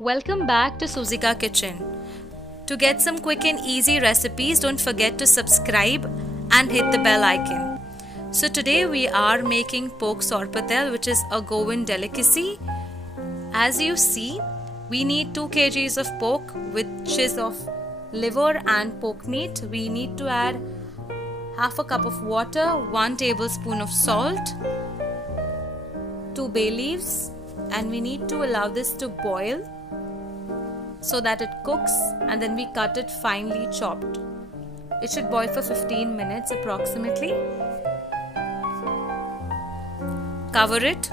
Welcome back to Suzika Kitchen. To get some quick and easy recipes, don't forget to subscribe and hit the bell icon. So today we are making pork sorpatel, which is a Goan delicacy. As you see, we need 2 kgs of pork, which is of liver and pork meat. We need to add half a cup of water, 1 tablespoon of salt, 2 bay leaves, and we need to allow this to boil so that it cooks, and then we cut it finely chopped. It should boil for 15 minutes approximately. Cover it,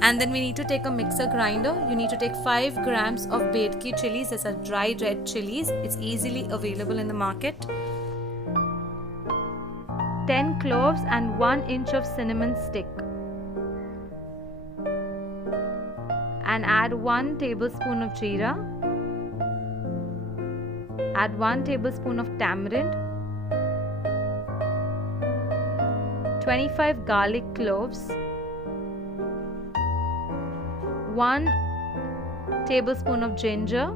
and then we need to take a mixer grinder. You need to take 5 grams of Bedki chilies. These are dry red chilies. It's easily available in the market. 10 cloves and 1 inch of cinnamon stick. And add 1 tablespoon of jeera, add 1 tablespoon of tamarind, 25 garlic cloves, 1 tablespoon of ginger,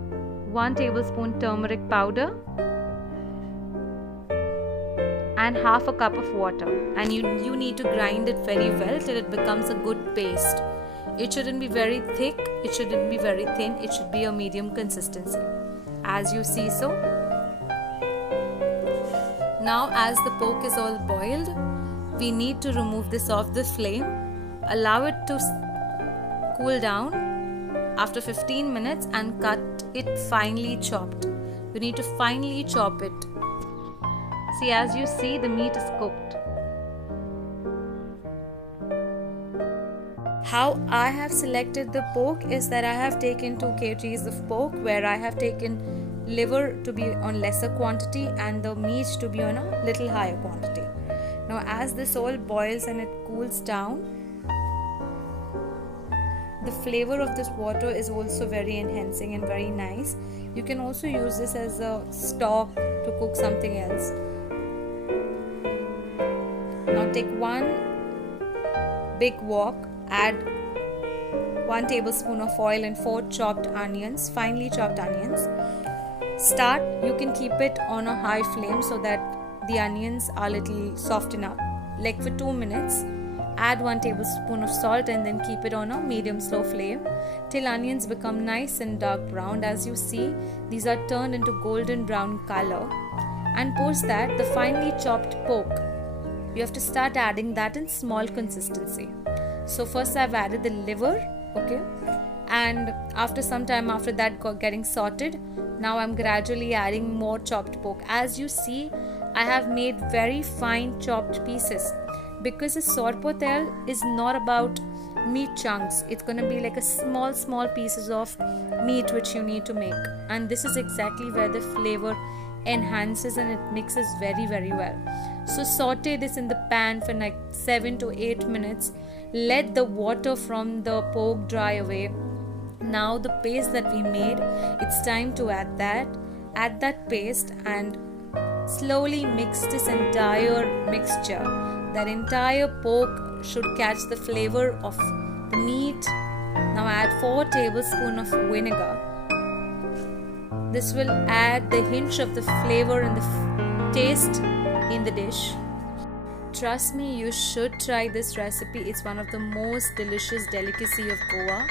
1 tablespoon turmeric powder, and half a cup of water. And you need to grind it very well till it becomes a good paste. It shouldn't be very thick, it shouldn't be very thin, it should be a medium consistency, as you see so. Now as the pork is all boiled, we need to remove this off the flame, allow it to cool down after 15 minutes and cut it finely chopped. You need to finely chop it. See, as you see, the meat is cooked. How I have selected the pork is that I have taken 2 kgs of pork, where I have taken liver to be on lesser quantity and the meat to be on a little higher quantity. Now as this all boils and it cools down, the flavor of this water is also very enhancing and very nice. You can also use this as a stock to cook something else. Now take 1 big wok, add 1 tablespoon of oil and 4 chopped onions, finely chopped onions. You can keep it on a high flame so that the onions are little soften up, like for 2 minutes. Add 1 tablespoon of salt and then keep it on a medium slow flame till onions become nice and dark brown. As you see, these are turned into golden brown color. And post that, the finely chopped pork, you have to start adding that in small consistency. So first I've added the liver, okay, and after some time after that getting sorted, now I'm gradually adding more chopped pork. As you see, I have made very fine chopped pieces because a sorpatel is not about meat chunks. It's going to be like a small pieces of meat which you need to make, and this is exactly where the flavor enhances and it mixes very well. So saute this in the pan for like 7 to 8 minutes. Let the water from the pork dry away. Now the paste that we made, it's time to add that paste and slowly mix this entire mixture. That entire pork should catch the flavor of the meat. Now add 4 tablespoons of vinegar. This will add the hint of the flavor and the taste in the dish. Trust me, you should try this recipe. It's one of the most delicious delicacy of Goa.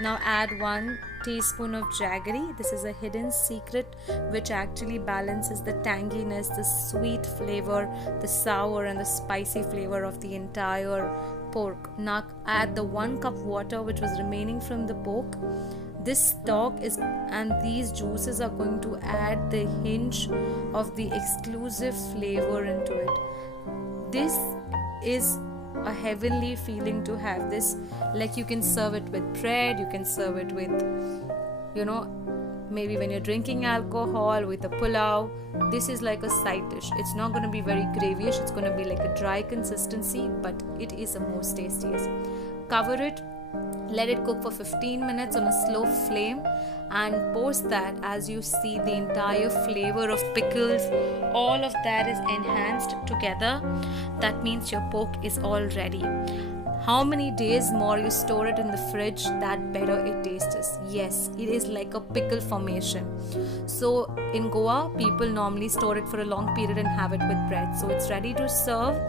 Now add 1 teaspoon of jaggery. This is a hidden secret which actually balances the tanginess, the sweet flavor, the sour and the spicy flavor of the entire pork. Now add the 1 cup water which was remaining from the pork. This stock and these juices are going to add the hinge of the exclusive flavor into it. This is a heavenly feeling to have this. Like, you can serve it with bread, you can serve it with, maybe when you're drinking alcohol, with a pulao. This is like a side dish. It's not going to be very gravyish, it's going to be like a dry consistency, but it is the most tastiest. Cover it, let it cook for 15 minutes on a slow flame, and post that, as you see, the entire flavor of pickles, all of that is enhanced together. That means your pork is all ready. how many days more you store it in the fridge, that better it tastes. Yes, it is like a pickle formation. So in Goa, people normally store it for a long period and have it with bread. So it's ready to serve.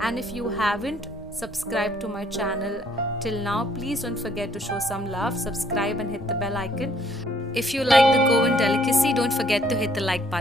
And if you haven't subscribed to my channel till now, please don't forget to show some love, subscribe and hit the bell icon. If you like the Goan delicacy, don't forget to hit the like button.